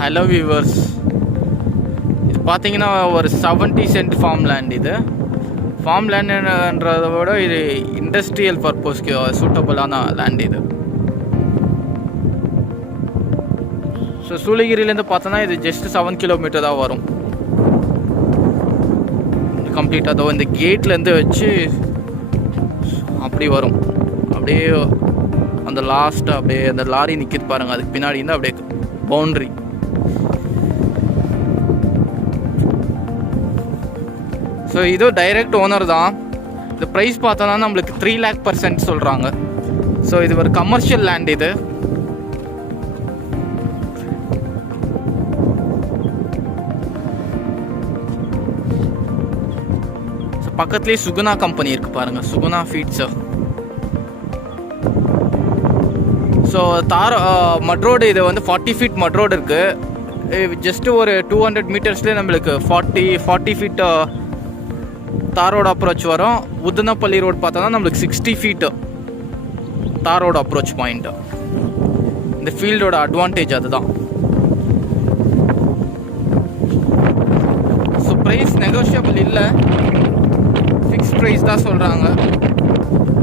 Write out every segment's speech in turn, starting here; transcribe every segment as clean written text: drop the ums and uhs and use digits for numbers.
Hello viewers, இது பார்த்தீங்கன்னா ஒரு 70 சென்ட் ஃபார்ம் லேண்ட். இது ஃபார்ம் லேண்டுன்றதை விட இது இண்டஸ்ட்ரியல் பர்பஸ்க்கு சூட்டபுளான லேண்ட் இது. ஸோ சூளகிரியிலேருந்து பார்த்தோன்னா இது ஜஸ்ட் 7 கிலோமீட்டர் தான் வரும் கம்ப்ளீட்டாக. அதோ இந்த கேட்லேருந்து வச்சு அப்படி வரும், அப்படியே அந்த லாஸ்ட்டாக அப்படியே அந்த லாரி நிற்கிது பாருங்கள், அதுக்கு பின்னாடி இருந்தால் அப்படியே பவுண்ட்ரி. ஸோ இது டைரக்ட் ஓனர் தான். இந்த ப்ரைஸ் பார்த்தோன்னா நம்மளுக்கு 3 lakh% சொல்கிறாங்க. ஸோ இது ஒரு கமர்ஷியல் லேண்ட். இது பக்கத்துலேயே சுகுணா கம்பெனி இருக்குது பாருங்கள், சுகுணா ஃபீட்ஸு. ஸோ மட் ரோடு இது வந்து 40 feet மட் ரோடு இருக்குது. ஜஸ்ட்டு ஒரு 200 மீட்டர்ஸ்லேயே நம்மளுக்கு 40 feet தார் ரோடு அப்ரோச் வரும். உதனப்பள்ளி ரோடு பார்த்தோன்னா நம்மளுக்கு 60 feet தார் ரோடு அப்ரோச் பாயிண்ட்டு. இந்த ஃபீல்டோட அட்வான்டேஜ் அதுதான். ஸோ ப்ரைஸ் நெகோஷியபிள் இல்லை, ஃபிக்ஸ் ப்ரைஸ் தான் சொல்கிறாங்க.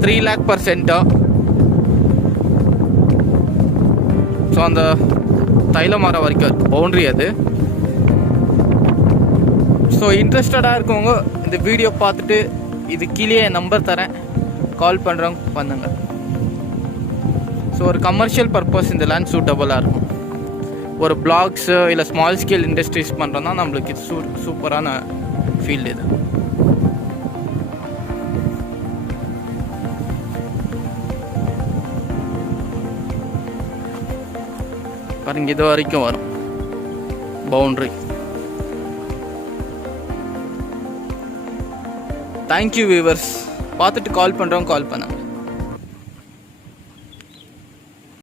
3 lakh%. ஸோ அந்த தைல மரம் வரைக்கும் இருக்குது பவுண்ட்ரி அது. ஸோ இன்ட்ரெஸ்டடாக இருக்கவங்க இந்த வீடியோ பார்த்துட்டு இது கீழே நம்பர் தரேன், கால் பண்ணுறவங்க பண்ணுங்க. ஸோ ஒரு கமர்ஷியல் பர்பஸ் இந்த லேண்ட் சூட்டபுளாக இருக்கும். ஒரு பிளாக்ஸு இல்லை ஸ்மால் ஸ்கேல் இண்டஸ்ட்ரீஸ் பண்ணுறோன்னா நம்மளுக்கு இது சூப்பரான ஃபீல்டு இது. பாருங்க, இது வரைக்கும் வரும் பவுண்ட்ரி. தேங்க்யூ வியூவர்ஸ், பார்த்துட்டு கால் பண்ணுறவங்க கால் பண்ணுங்க.